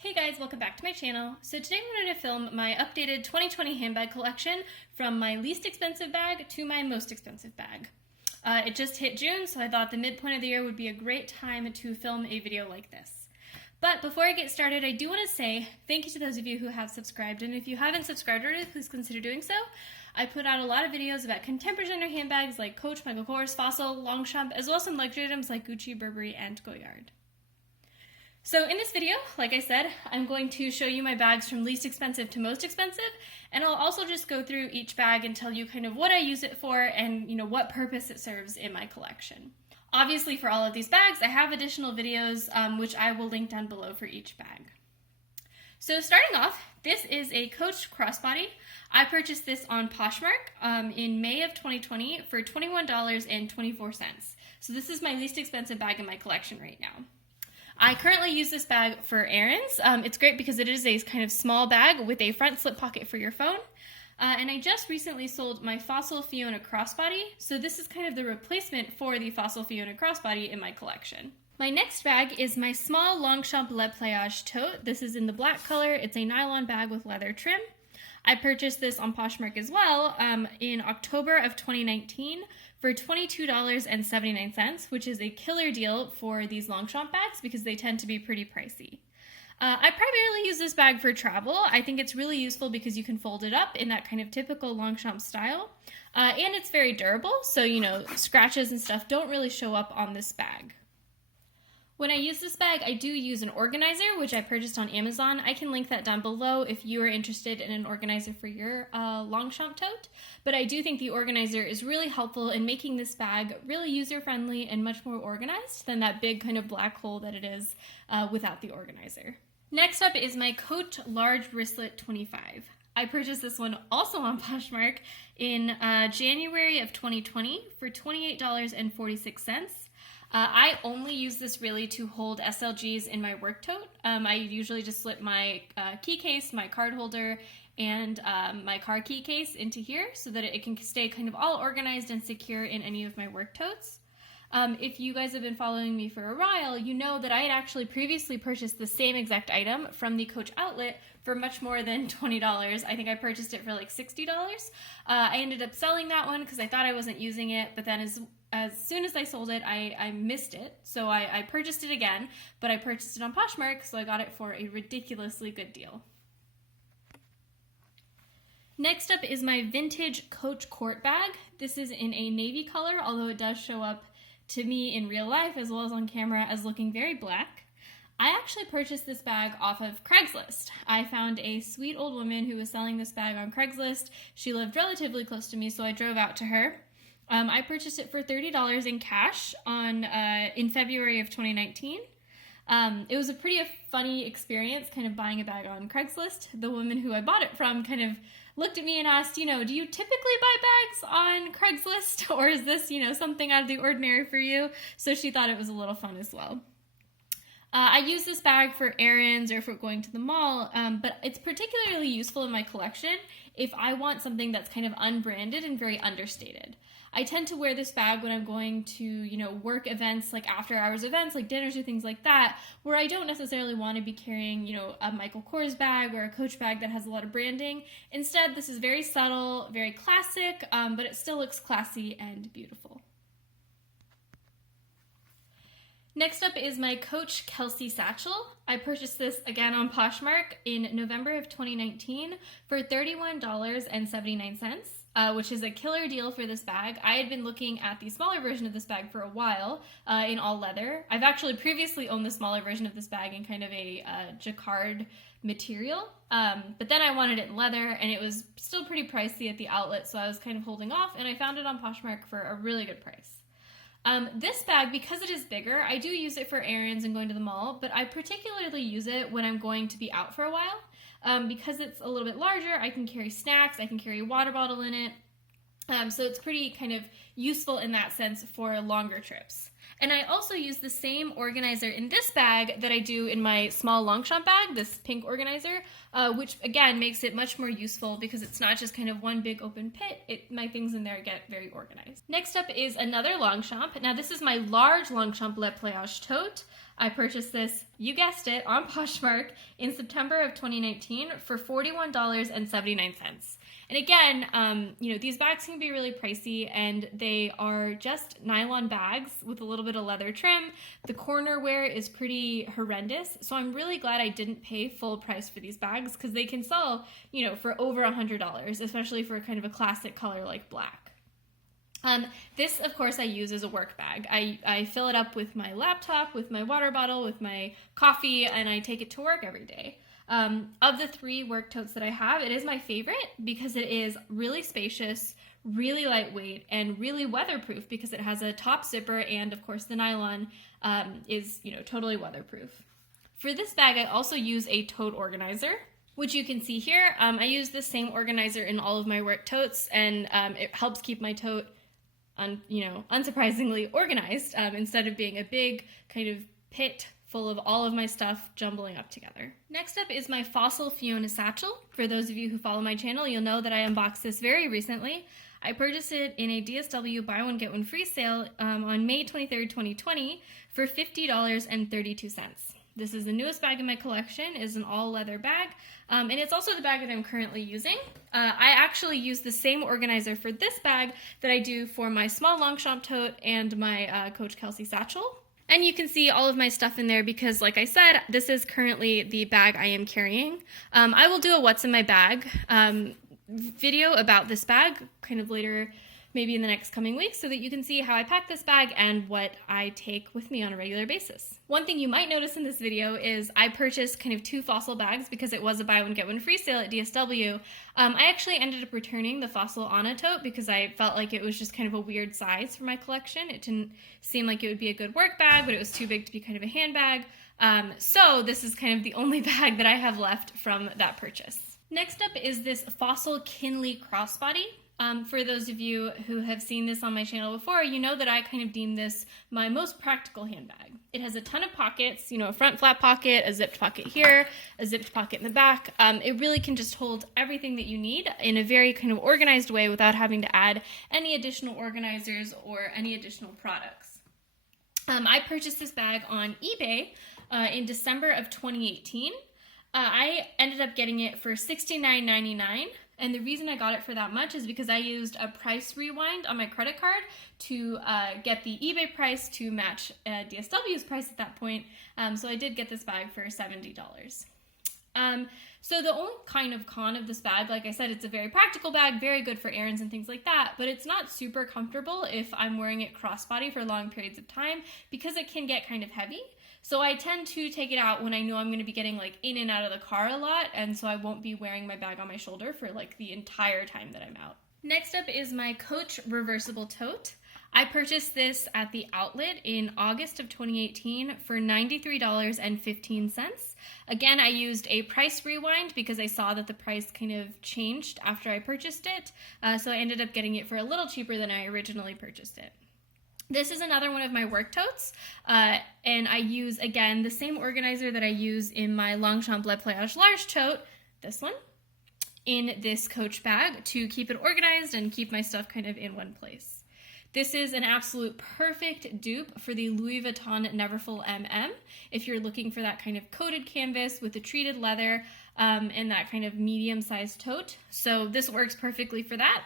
Hey guys, welcome back to my channel. So today I'm going to film my updated 2020 handbag collection from my least expensive bag to my most expensive bag. It just hit June, so I thought the midpoint of the year would be a great time to film a video like this. But before I get started, I do want to say thank you to those of you who have subscribed, and if you haven't subscribed already, please consider doing so. I put out a lot of videos about contemporary designer handbags like Coche, Michael Kors, Fossil, Longchamp, as well as some luxury items like Gucci, Burberry, and Goyard. So in this video, like I said, I'm going to show you my bags from least expensive to most expensive, and I'll also just go through each bag and tell you kind of what I use it for and what purpose it serves in my collection. Obviously for all of these bags, I have additional videos which I will link down below for each bag. So starting off, this is a Coche Crossbody. I purchased this on Poshmark in May of 2020 for $21.24. So this is my least expensive bag in my collection right now. I currently use this bag for errands. It's great because it is a kind of small bag with a front slip pocket for your phone. And I just recently sold my Fossil Fiona Crossbody, so this is kind of the replacement for the Fossil Fiona Crossbody in my collection. My next bag is my small Longchamp Le Plage Tote. This is in the black color. It's a nylon bag with leather trim. I purchased this on Poshmark as well in October of 2019 for $22.79, which is a killer deal for these Longchamp bags because they tend to be pretty pricey. I primarily use this bag for travel. I think it's really useful because you can fold it up in that kind of typical Longchamp style. And it's very durable, so scratches and stuff don't really show up on this bag. When I use this bag, I do use an organizer, which I purchased on Amazon. I can link that down below if you are interested in an organizer for your Longchamp tote. But I do think the organizer is really helpful in making this bag really user-friendly and much more organized than that big kind of black hole that it is without the organizer. Next up is my Cote Large Wristlet 25. I purchased this one also on Poshmark in January of 2020 for $28.46. I only use this really to hold SLGs in my work tote. I usually just slip my key case, my card holder, and my car key case into here so that it can stay kind of all organized and secure in any of my work totes. If you guys have been following me for a while, you know that I had actually previously purchased the same exact item from the Coach outlet for much more than $20. I think I purchased it for like $60. I ended up selling that one because I thought I wasn't using it, but then as soon as I sold it, I missed it, so I purchased it again, but I purchased it on Poshmark, so I got it for a ridiculously good deal. Next up is my vintage Coach Court bag. This is in a navy color, although it does show up to me in real life as well as on camera as looking very black. I actually purchased this bag off of Craigslist. I found a sweet old woman who was selling this bag on Craigslist. She lived relatively close to me, so I drove out to her. I purchased it for $30 in cash in February of 2019. It was a pretty funny experience kind of buying a bag on Craigslist. The woman who I bought it from kind of looked at me and asked, do you typically buy bags on Craigslist, or is this, something out of the ordinary for you? So she thought it was a little fun as well. I use this bag for errands or for going to the mall, but it's particularly useful in my collection if I want something that's kind of unbranded and very understated. I tend to wear this bag when I'm going to, work events, like after hours events, like dinners or things like that, where I don't necessarily want to be carrying, a Michael Kors bag or a Coach bag that has a lot of branding. Instead, this is very subtle, very classic, but it still looks classy and beautiful. Next up is my Coach Kelsey Satchel. I purchased this again on Poshmark in November of 2019 for $31.79. Which is a killer deal for this bag. I had been looking at the smaller version of this bag for a while in all leather. I've actually previously owned the smaller version of this bag in kind of a jacquard material, but then I wanted it in leather and it was still pretty pricey at the outlet, so I was kind of holding off, and I found it on Poshmark for a really good price. This bag, because it is bigger, I do use it for errands and going to the mall, but I particularly use it when I'm going to be out for a while. Because it's a little bit larger, I can carry snacks, I can carry a water bottle in it, so it's pretty kind of useful in that sense for longer trips. And I also use the same organizer in this bag that I do in my small Longchamp bag, this pink organizer, which again makes it much more useful because it's not just kind of one big open pit. My things in there get very organized. Next up is another Longchamp. Now this is my large Longchamp Le Playage tote. I purchased this, you guessed it, on Poshmark in September of 2019 for $41.79. And again, these bags can be really pricey, and they are just nylon bags with a little bit of leather trim. The corner wear is pretty horrendous, so I'm really glad I didn't pay full price for these bags because they can sell, for over $100, especially for kind of a classic color like black. This, of course, I use as a work bag. I fill it up with my laptop, with my water bottle, with my coffee, and I take it to work every day. Of the 3 work totes that I have, it is my favorite because it is really spacious, really lightweight, and really weatherproof because it has a top zipper, and of course the nylon is, totally weatherproof. For this bag, I also use a tote organizer, which you can see here. I use the same organizer in all of my work totes, and it helps keep my tote unsurprisingly organized instead of being a big kind of pit full of all of my stuff jumbling up together. Next up is my Fossil Fiona satchel. For those of you who follow my channel, you'll know that I unboxed this very recently. I purchased it in a DSW buy one get one free sale on May 23rd, 2020 for $50.32. This is the newest bag in my collection. It is an all leather bag, and it's also the bag that I'm currently using. I actually use the same organizer for this bag that I do for my small Longchamp tote and my Coche Kelsey satchel. And you can see all of my stuff in there because, like I said, this is currently the bag I am carrying. I will do a what's in my bag video about this bag kind of later, maybe in the next coming weeks, so that you can see how I pack this bag and what I take with me on a regular basis. One thing you might notice in this video is I purchased kind of 2 Fossil bags because it was a buy one get one free sale at DSW. I actually ended up returning the Fossil Anna tote because I felt like it was just kind of a weird size for my collection. It didn't seem like it would be a good work bag, but it was too big to be kind of a handbag. So this is kind of the only bag that I have left from that purchase. Next up is this Fossil Kinley Crossbody. For those of you who have seen this on my channel before, you know that I kind of deem this my most practical handbag. It has a ton of pockets, a front flap pocket, a zipped pocket here, a zipped pocket in the back. It really can just hold everything that you need in a very kind of organized way without having to add any additional organizers or any additional products. I purchased this bag on eBay in December of 2018. I ended up getting it for $69.99. And the reason I got it for that much is because I used a price rewind on my credit card to get the eBay price to match DSW's price at that point. So I did get this bag for $70. So the only kind of con of this bag, like I said, it's a very practical bag, very good for errands and things like that, but it's not super comfortable if I'm wearing it crossbody for long periods of time because it can get kind of heavy. So I tend to take it out when I know I'm going to be getting in and out of the car a lot, and so I won't be wearing my bag on my shoulder for the entire time that I'm out. Next up is my Coche Reversible Tote. I purchased this at the outlet in August of 2018 for $93.15. Again, I used a price rewind because I saw that the price kind of changed after I purchased it, so I ended up getting it for a little cheaper than I originally purchased it. This is another one of my work totes, and I use, again, the same organizer that I use in my Longchamp Le Playage large tote, this one, in this Coach bag to keep it organized and keep my stuff kind of in one place. This is an absolute perfect dupe for the Louis Vuitton Neverfull MM if you're looking for that kind of coated canvas with the treated leather and that kind of medium-sized tote. So this works perfectly for that.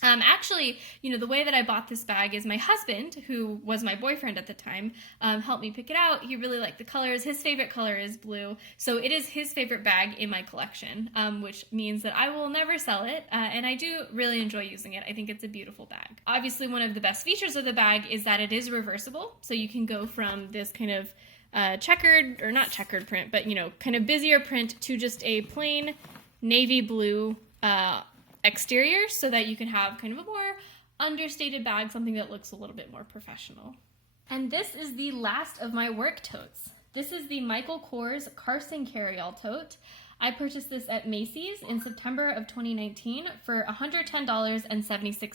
Actually, the way that I bought this bag is my husband, who was my boyfriend at the time, helped me pick it out. He really liked the colors. His favorite color is blue, so it is his favorite bag in my collection, which means that I will never sell it, and I do really enjoy using it. I think it's a beautiful bag. Obviously, one of the best features of the bag is that it is reversible, so you can go from this kind of checkered, or not checkered print, but, kind of busier print to just a plain navy blue exterior so that you can have kind of a more understated bag, something that looks a little bit more professional. And this is the last of my work totes. This is the Michael Kors Carson carry-all tote. I purchased this at Macy's in September of 2019 for $110.76.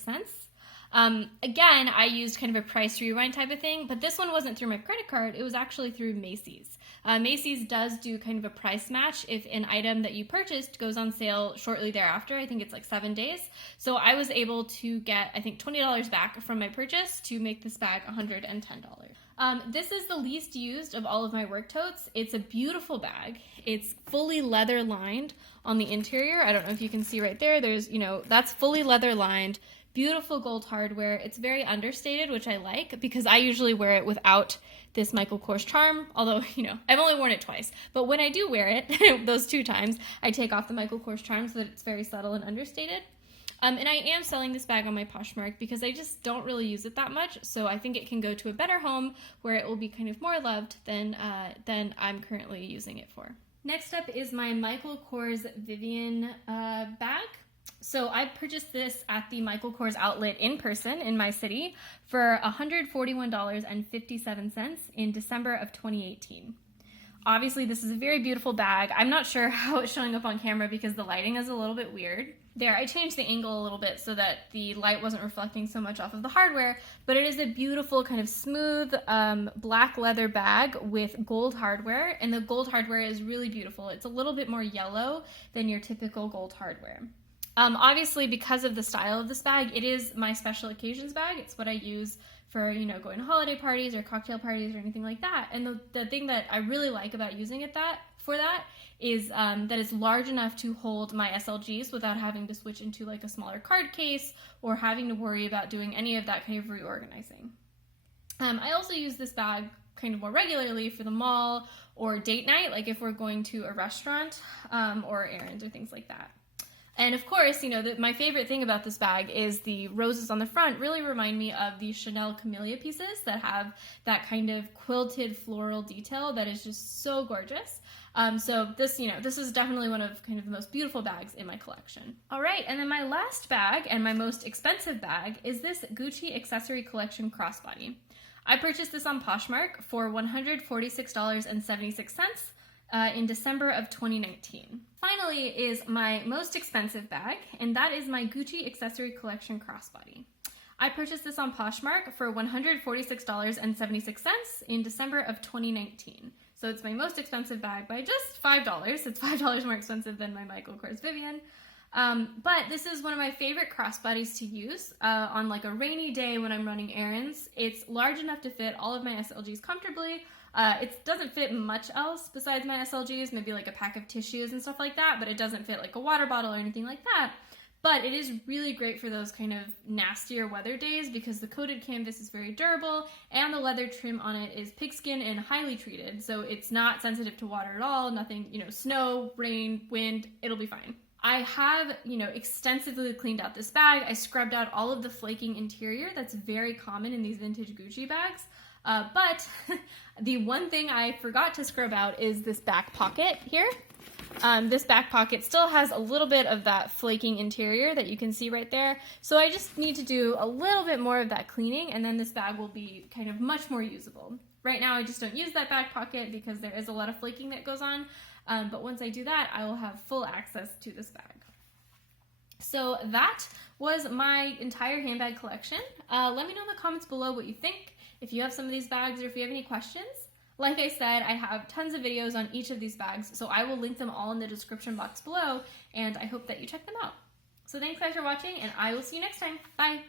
Again, I used kind of a price rewind type of thing, but this one wasn't through my credit card. It was actually through Macy's. Macy's does do kind of a price match if an item that you purchased goes on sale shortly thereafter. I think it's like 7 days. So I was able to get, I think, $20 back from my purchase to make this bag $110. This is the least used of all of my work totes. It's a beautiful bag. It's fully leather lined on the interior. I don't know if you can see right there. There's, that's fully leather lined. Beautiful gold hardware. It's very understated, which I like because I usually wear it without this Michael Kors charm, although, I've only worn it twice. But when I do wear it, those 2 times, I take off the Michael Kors charm so that it's very subtle and understated. And I am selling this bag on my Poshmark because I just don't really use it that much, so I think it can go to a better home where it will be kind of more loved than I'm currently using it for. Next up is my Michael Kors Vivian bag. So I purchased this at the Michael Kors outlet in person in my city for $141.57 in December of 2018. Obviously, this is a very beautiful bag. I'm not sure how it's showing up on camera because the lighting is a little bit weird. There, I changed the angle a little bit so that the light wasn't reflecting so much off of the hardware, but it is a beautiful kind of smooth black leather bag with gold hardware, and the gold hardware is really beautiful. It's a little bit more yellow than your typical gold hardware. Obviously, because of the style of this bag, it is my special occasions bag. It's what I use for, going to holiday parties or cocktail parties or anything like that. And the thing that I really like about using it for that is that it's large enough to hold my SLGs without having to switch into like a smaller card case or having to worry about doing any of that kind of reorganizing. I also use this bag kind of more regularly for the mall or date night, like if we're going to a restaurant or errands or things like that. And of course, my favorite thing about this bag is the roses on the front really remind me of the Chanel Camellia pieces that have that kind of quilted floral detail that is just so gorgeous. So this is definitely one of kind of the most beautiful bags in my collection. All right, and then my last bag and my most expensive bag is this Gucci Accessory Collection Crossbody. I purchased this on Poshmark for $146.76 in December of 2019. Finally is my most expensive bag, and that is my Gucci Accessory Collection Crossbody. I purchased this on Poshmark for $146.76 in December of 2019. So it's my most expensive bag by just $5. It's $5 more expensive than my Michael Kors Vivian. But this is one of my favorite crossbodies to use on like a rainy day when I'm running errands. It's large enough to fit all of my SLGs comfortably. It doesn't fit much else besides my SLGs, maybe like a pack of tissues and stuff like that, but it doesn't fit like a water bottle or anything like that. But it is really great for those kind of nastier weather days because the coated canvas is very durable and the leather trim on it is pigskin and highly treated. So it's not sensitive to water at all, nothing, snow, rain, wind, it'll be fine. I have, extensively cleaned out this bag. I scrubbed out all of the flaking interior that's very common in these vintage Gucci bags. But the one thing I forgot to scrub out is this back pocket here. This back pocket still has a little bit of that flaking interior that you can see right there. So I just need to do a little bit more of that cleaning and then this bag will be kind of much more usable. Right now I just don't use that back pocket because there is a lot of flaking that goes on. But once I do that, I will have full access to this bag. So that was my entire handbag collection. Let me know in the comments below what you think, if you have some of these bags or if you have any questions. Like I said, I have tons of videos on each of these bags, so I will link them all in the description box below, and I hope that you check them out. So thanks guys for watching, and I will see you next time. Bye!